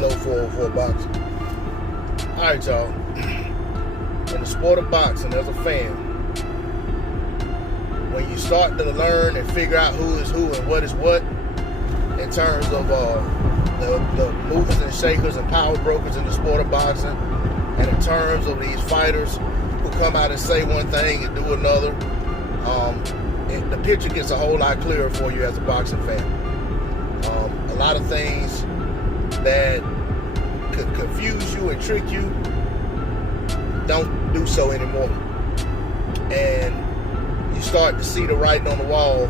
D-Lo 404 Boxing. Alright, y'all. In the sport of boxing, as a fan, when you start to learn and figure out who is who and what is what, in terms of the movers and shakers and power brokers in the sport of boxing, and in terms of these fighters who come out and say one thing and do another, the picture gets a whole lot clearer for you as a boxing fan. A lot of things that could confuse you and trick you don't do so anymore. And you start to see the writing on the wall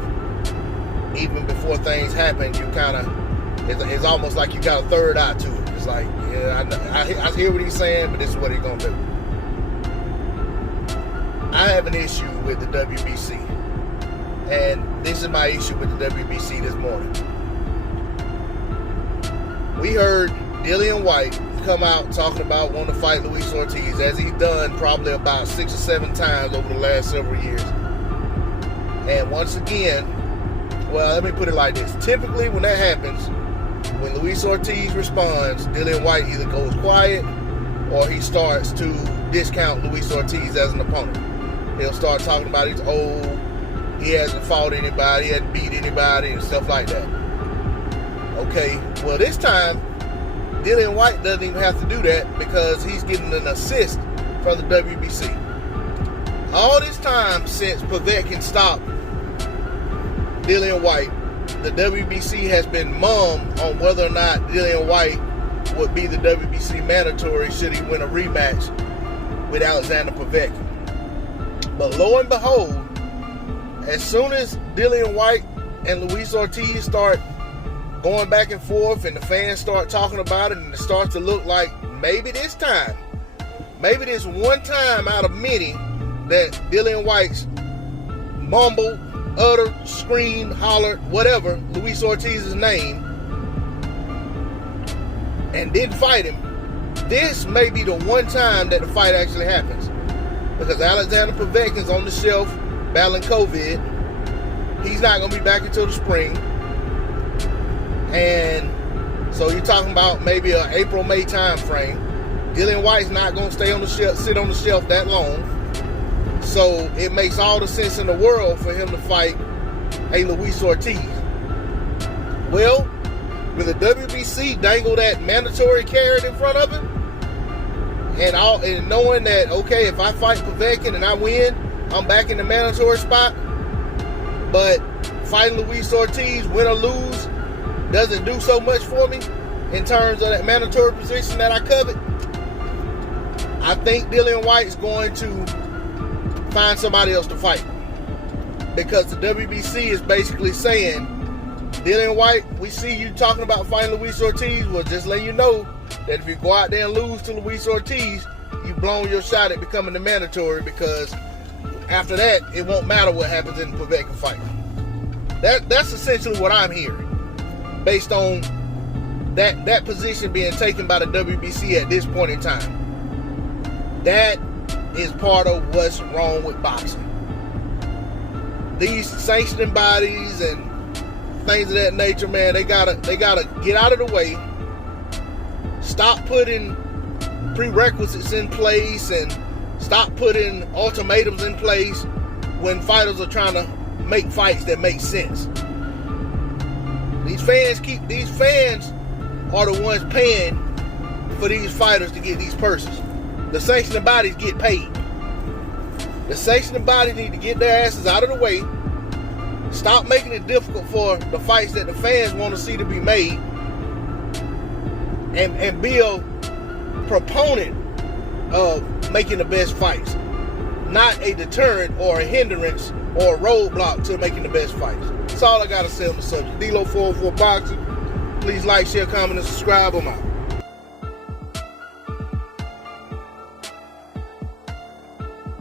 even before things happen. You kind of, it's almost like you got a third eye to it. It's like, yeah, I hear what he's saying, but this is what he's going to do. I have an issue with the WBC. And this is my issue with the WBC this morning. We heard Dillian Whyte come out talking about wanting to fight Luis Ortiz, as he's done probably about 6 or 7 times over the last several years. And once again, well, let me put it like this. Typically, when that happens, when Luis Ortiz responds, Dillian Whyte either goes quiet or he starts to discount Luis Ortiz as an opponent. He'll start talking about he's old, he hasn't fought anybody, he hasn't beat anybody, and stuff like that. Okay, well, this time, Dillian Whyte doesn't even have to do that because he's getting an assist from the WBC. All this time since Povetkin stopped Dillian Whyte, the WBC has been mum on whether or not Dillian Whyte would be the WBC mandatory should he win a rematch with Alexander Povetkin. But lo and behold, as soon as Dillian Whyte and Luis Ortiz start going back and forth and the fans start talking about it, and it starts to look like maybe this time, maybe this one time out of many that Dillian Whyte's mumbled, uttered, screamed, hollered, whatever, Luis Ortiz's name, and didn't fight him, this may be the one time that the fight actually happens. Because Alexander Povetkin's on the shelf battling COVID. He's not going to be back until the spring. And so you're talking about maybe an April, May time frame. Dillian Whyte's not going to stay on the shelf, sit on the shelf that long. So it makes all the sense in the world for him to fight a Luis Ortiz. Well, with the WBC dangle that mandatory carrot in front of him, and knowing that, okay, if I fight Povetkin and I win, I'm back in the mandatory spot. But fighting Luis Ortiz, win or lose, doesn't do so much for me in terms of that mandatory position that I covet. I think Dillian Whyte's going to find somebody else to fight. Because the WBC is basically saying, Dillian Whyte, we see you talking about fighting Luis Ortiz. Well, just let you know that if you go out there and lose to Luis Ortiz, you've blown your shot at becoming the mandatory, because after that, it won't matter what happens in the Povetkin fight. That's essentially what I'm hearing, based on that position being taken by the WBC at this point in time. That is part of what's wrong with boxing. These sanctioning bodies and things of that nature, man, they gotta get out of the way. Stop putting prerequisites in place and stop putting ultimatums in place when fighters are trying to make fights that make sense. These fans are the ones paying for these fighters to get these purses. The sanctioning bodies get paid. The sanctioning bodies need to get their asses out of the way. Stop making it difficult for the fights that the fans want to see to be made. And be a proponent of making the best fights. Not a deterrent or a hindrance or a roadblock to making the best fights. That's all I got to say on the subject. D-Lo 404 Boxing. Please like, share, comment, and subscribe. I'm out.